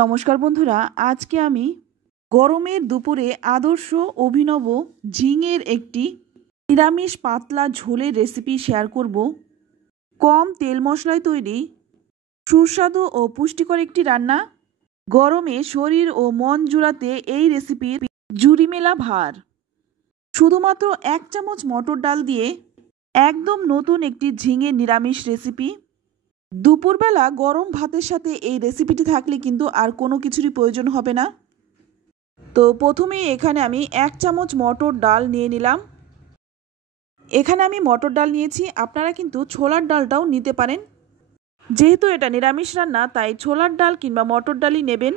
নমস্কার বন্ধুরা, আজকে আমি গরমের দুপুরে আদর্শ অভিনব ঝিঙের একটি নিরামিষ পাতলা ঝোলের রেসিপি শেয়ার করব। কম তেল মশলায় তৈরি সুস্বাদু ও পুষ্টিকর একটি রান্না। গরমে শরীর ও মন জুড়াতে এই রেসিপির জুড়ি মেলা ভার। শুধুমাত্র 1 চামচ মটর ডাল দিয়ে একদম নতুন একটি ঝিঙের নিরামিষ রেসিপি। দুপুরবেলা গরম ভাতের সাথে এই রেসিপিটি থাকলে কিন্তু আর কোনো কিছুরই প্রয়োজন হবে না। তো প্রথমেই এখানে আমি 1 চামচ মটর ডাল নিয়ে নিলাম। এখানে আমি মটর ডাল নিয়েছি, আপনারা কিন্তু ছোলার ডালটাও নিতে পারেন। যেহেতু এটা নিরামিষ রান্না তাই ছোলার ডাল কিংবা মটর ডালই নেবেন।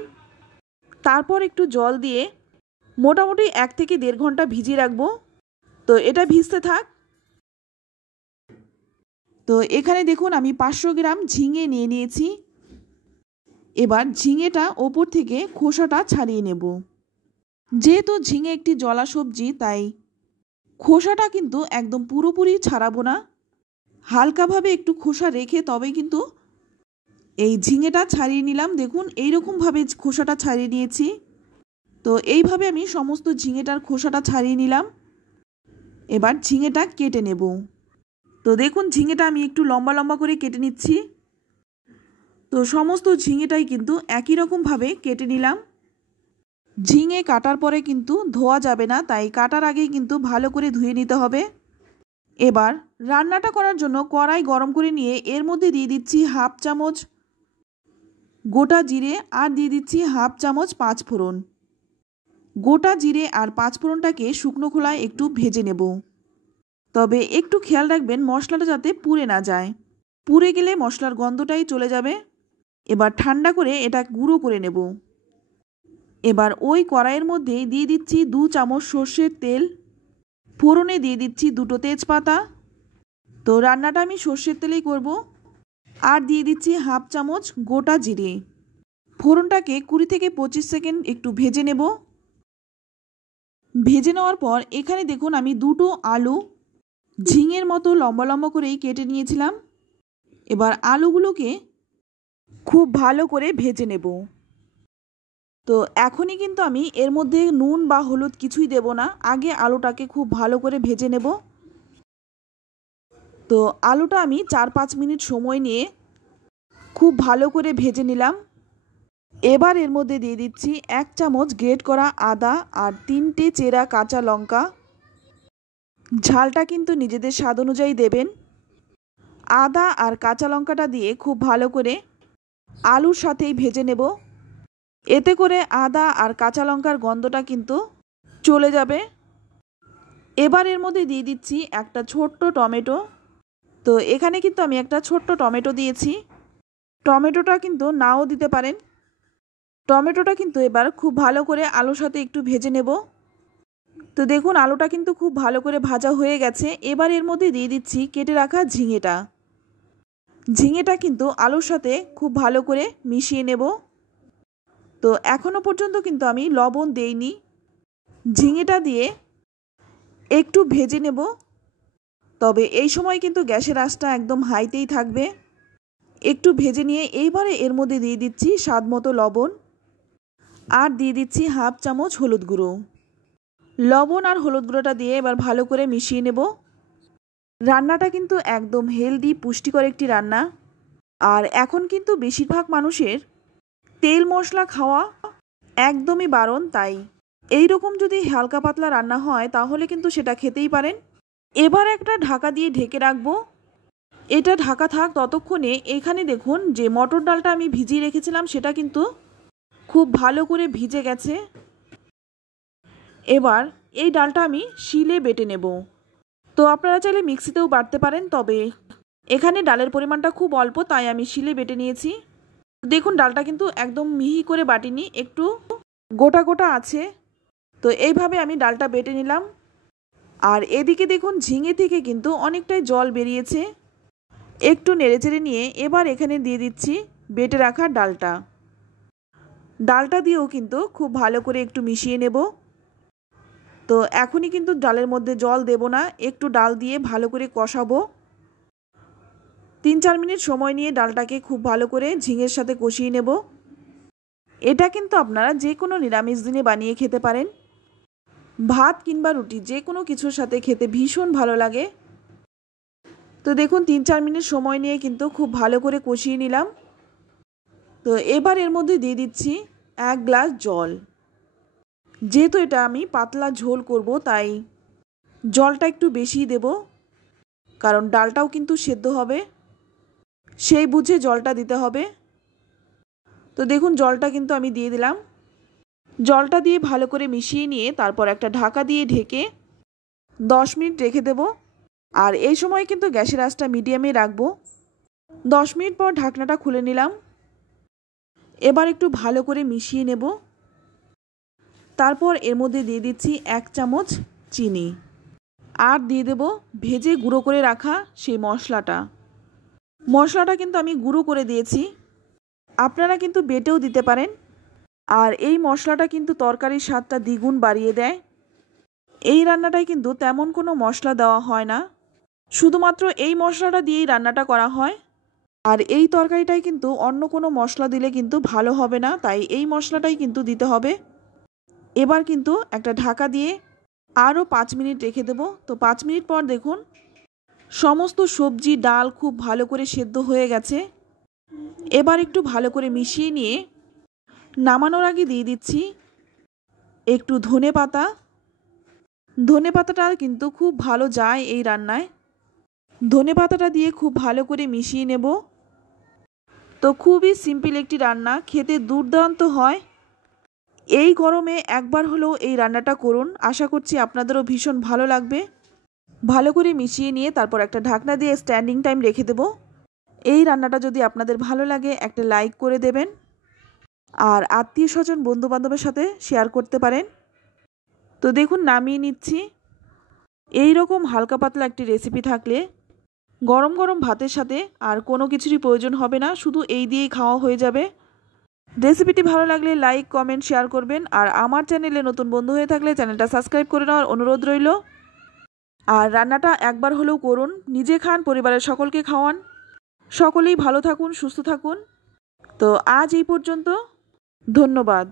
তারপর একটু জল দিয়ে মোটামুটি 1 থেকে 1.5 ঘন্টা ভিজিয়ে রাখবো। তো এটা ভিজতে থাক। তো এখানে দেখুন আমি 500 গ্রাম ঝিঙে নিয়ে নিয়েছি। এবার ঝিঙেটা ওপর থেকে খোসাটা ছাড়িয়ে নেব। যেহেতু ঝিঙে একটি জলা সবজি তাই খোসাটা কিন্তু একদম পুরোপুরি ছাড়াবো না, হালকাভাবে একটু খোসা রেখে তবে কিন্তু এই ঝিঙেটা ছাড়িয়ে নিলাম। দেখুন এইরকমভাবে খোসাটা ছাড়িয়ে নিয়েছি। তো এইভাবে আমি সমস্ত ঝিঙেটার খোসাটা ছাড়িয়ে নিলাম। এবার ঝিঙেটা কেটে নেব। তো দেখুন ঝিঙেটা আমি একটু লম্বা লম্বা করে কেটে নিচ্ছি। তো সমস্ত ঝিঙেটাই কিন্তু একই রকমভাবে কেটে নিলাম। ঝিঙে কাটার পরে কিন্তু ধোয়া যাবে না, তাই কাটার আগেই কিন্তু ভালো করে ধুয়ে নিতে হবে। এবার রান্নাটা করার জন্য কড়াই গরম করে নিয়ে এর মধ্যে দিয়ে দিচ্ছি 1/2 চামচ গোটা জিরে আর দিয়ে দিচ্ছি 1/2 চামচ 5 ফোড়ন। গোটা জিরে আর 5 ফোড়নটাকে শুকনো খোলায় একটু ভেজে নেব। তবে একটু খেয়াল রাখবেন মশলাটা যাতে পুড়ে না যায়, পুড়ে গেলে মশলার গন্ধটাই চলে যাবে। এবার ঠান্ডা করে এটা গুঁড়ো করে নেব। এবার ওই কড়াইয়ের মধ্যে দিয়ে দিচ্ছি 2 চামচ সর্ষের তেল, ফোড়নে দিয়ে দিচ্ছি 2টো তেজপাতা। তো রান্নাটা আমি সর্ষের তেলেই করব। আর দিয়ে দিচ্ছি 1/2 চামচ গোটা জিরে। ফোড়নটাকে 20 থেকে 25 সেকেন্ড একটু ভেজে নেব। ভেজে নেওয়ার পর এখানে দেখুন আমি 2টো আলু ঝিঙের মতো লম্বা লম্বা করেই কেটে নিয়েছিলাম। এবার আলুগুলোকে খুব ভালো করে ভেজে নেব। তো এখনই কিন্তু আমি এর মধ্যে নুন বা হলুদ কিছুই দেব না, আগে আলুটাকে খুব ভালো করে ভেজে নেব। তো আলুটা আমি 4-5 মিনিট সময় নিয়ে খুব ভালো করে ভেজে নিলাম। এবার এর মধ্যে দিয়ে দিচ্ছি 1 চামচ গ্রেট করা আদা আর 3টে চেরা কাঁচা লঙ্কা। ঝালটা কিন্তু নিজেদের স্বাদ অনুযায়ী দেবেন। আদা আর কাঁচা লঙ্কাটা দিয়ে খুব ভালো করে আলুর সাথেই ভেজে নেব। এতে করে আদা আর কাঁচা লঙ্কার গন্ধটা কিন্তু চলে যাবে। এবার এর মধ্যে দিয়ে দিচ্ছি একটা ছোট্ট টমেটো। তো এখানে কিন্তু আমি একটা ছোট্ট টমেটো দিয়েছি, টমেটোটা কিন্তু নাও দিতে পারেন। টমেটোটা কিন্তু এবার খুব ভালো করে আলুর সাথে একটু ভেজে নেব। তো দেখুন আলুটা কিন্তু খুব ভালো করে ভাজা হয়ে গেছে। এবার এর মধ্যে দিয়ে দিচ্ছি কেটে রাখা ঝিঙেটা। ঝিঙেটা কিন্তু আলুর সাথে খুব ভালো করে মিশিয়ে নেব। তো এখনও পর্যন্ত কিন্তু আমি লবণ দেইনি। ঝিঙেটা দিয়ে একটু ভেজে নেব। তবে এই সময় কিন্তু গ্যাসের আঁচটা একদম হাইতেই থাকবে। একটু ভেজে নিয়ে এইবারে এর মধ্যে দিয়ে দিচ্ছি স্বাদ মতো লবণ আর দিয়ে দিচ্ছি 1/2 চামচ হলুদ গুঁড়ো। লবণ আর হলুদ গুঁড়োটা দিয়ে এবার ভালো করে মিশিয়ে নেব। রান্নাটা কিন্তু একদম হেলদি পুষ্টিকর একটি রান্না। আর এখন কিন্তু বেশিরভাগ মানুষের তেল মশলা খাওয়া একদমই বারণ, তাই এই রকম যদি হালকা পাতলা রান্না হয় তাহলে কিন্তু সেটা খেতেই পারেন। এবার একটা ঢাকা দিয়ে ঢেকে রাখবো। এটা ঢাকা থাক ততক্ষণে এখানে দেখুন যে মটর ডালটা আমি ভিজিয়ে রেখেছিলাম সেটা কিন্তু খুব ভালো করে ভিজে গেছে। এবার এই ডালটা আমি শিলে বেটে নেব। তো আপনারা চাইলে মিক্সিতেও বাটতে পারেন, তবে এখানে ডালের পরিমাণটা খুব অল্প তাই আমি শিলে বেটে নিয়েছি। দেখুন ডালটা কিন্তু একদম মিহি করে বাটিনি, একটু গোটা গোটা আছে। তো এইভাবে আমি ডালটা বেটে নিলাম। আর এদিকে দেখুন ঝিঙে থেকে কিন্তু অনেকটাই জল বেরিয়েছে। একটু নেড়েচেড়ে নিয়ে এবার এখানে দিয়ে দিচ্ছি বেটে রাখা ডালটা। ডালটা দিয়েও কিন্তু খুব ভালো করে একটু মিশিয়ে নেব। তো এখনই কিন্তু ডালের মধ্যে জল দেব না, একটু ডাল দিয়ে ভালো করে কষাবো। 3-4 মিনিট সময় নিয়ে ডালটাকে খুব ভালো করে ঝিঙের সাথে কষিয়ে নেব। এটা কিন্তু আপনারা যে কোনো নিরামিষ দিনে বানিয়ে খেতে পারেন। ভাত কিংবা রুটি যে কোনো কিছুর সাথে খেতে ভীষণ ভালো লাগে। তো দেখুন 3-4 মিনিট সময় নিয়ে কিন্তু খুব ভালো করে কষিয়ে নিলাম। তো এবার এর মধ্যে দিয়ে দিচ্ছি 1 গ্লাস জল। যেহেতু এটা আমি পাতলা ঝোল করব তাই জলটা একটু বেশিই দেব, কারণ ডালটাও কিন্তু সেদ্ধ হবে, সেই বুঝে জলটা দিতে হবে। তো দেখুন জলটা কিন্তু আমি দিয়ে দিলাম। জলটা দিয়ে ভালো করে মিশিয়ে নিয়ে তারপর একটা ঢাকা দিয়ে ঢেকে 10 মিনিট রেখে দেব। আর এই সময় কিন্তু গ্যাসের আঁচটা মিডিয়ামে রাখবো। 10 মিনিট পর ঢাকনাটা খুলে নিলাম। এবার একটু ভালো করে মিশিয়ে নেব। তারপর এর মধ্যে দিয়ে দিচ্ছি 1 চামচ চিনি আর দিয়ে দেব ভেজে গুঁড়ো করে রাখা সেই মশলাটা। মশলাটা কিন্তু আমি গুঁড়ো করে দিয়েছি, আপনারা কিন্তু বেটেও দিতে পারেন। আর এই মশলাটা কিন্তু তরকারির স্বাদটা দ্বিগুণ বাড়িয়ে দেয়। এই রান্নাটায় কিন্তু তেমন কোনো মশলা দেওয়া হয় না, শুধুমাত্র এই মশলাটা দিয়েই রান্নাটা করা হয়। আর এই তরকারিটায় কিন্তু অন্য কোনো মশলা দিলে কিন্তু ভালো হবে না, তাই এই মশলাটাই কিন্তু দিতে হবে। এবার কিন্তু একটা ঢাকা দিয়ে আরও 5 মিনিট রেখে দেব। তো 5 মিনিট পর দেখুন সমস্ত সবজি ডাল খুব ভালো করে সেদ্ধ হয়ে গেছে। এবার একটু ভালো করে মিশিয়ে নিয়ে নামানোর আগে দিয়ে দিচ্ছি একটু ধনেপাতা। ধনেপাতাটা কিন্তু খুব ভালো যায় এই রান্নায়। ধনেপাতাটা দিয়ে খুব ভালো করে মিশিয়ে নেব। তো খুবই সিম্পল একটি রান্না, খেতে দুর্দান্ত হয়। এই গরমে একবার হলেও এই রান্নাটা করুন, আশা করছি আপনাদেরও ভীষণ ভালো লাগবে। ভালো করে মিশিয়ে নিয়ে তারপর একটা ঢাকনা দিয়ে স্ট্যান্ডিং টাইম রেখে দেব। এই রান্নাটা যদি আপনাদের ভালো লাগে একটা লাইক করে দেবেন, আর আত্মীয় স্বজন বন্ধুবান্ধবের সাথে শেয়ার করতে পারেন। তো দেখুন নামিয়ে নিচ্ছি। এই রকম হালকা পাতলা একটি রেসিপি থাকলে গরম গরম ভাতের সাথে আর কোনো কিছুরই প্রয়োজন হবে না, শুধু এই দিয়েই খাওয়া হয়ে যাবে। রেসিপিটি ভালো লাগলে লাইক কমেন্ট শেয়ার করবেন, আর আমার চ্যানেলে নতুন বন্ধু হয়ে থাকলে চ্যানেলটা সাবস্ক্রাইব করে নেওয়ার অনুরোধ রইল। আর রান্নাটা একবার হলেও করুন, নিজে খান, পরিবারের সকলকে খাওয়ান। সকলেই ভালো থাকুন, সুস্থ থাকুন। তো আজ এই পর্যন্ত, ধন্যবাদ।